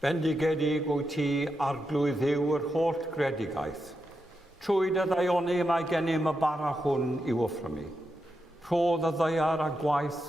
Bendigedig wyt ti arglwydd Dduw yr holl gredigaeth. Trwy dy ddaioni mae gennym y bara hwn i'w offro mi. Rhodd y ddeiar a gwaith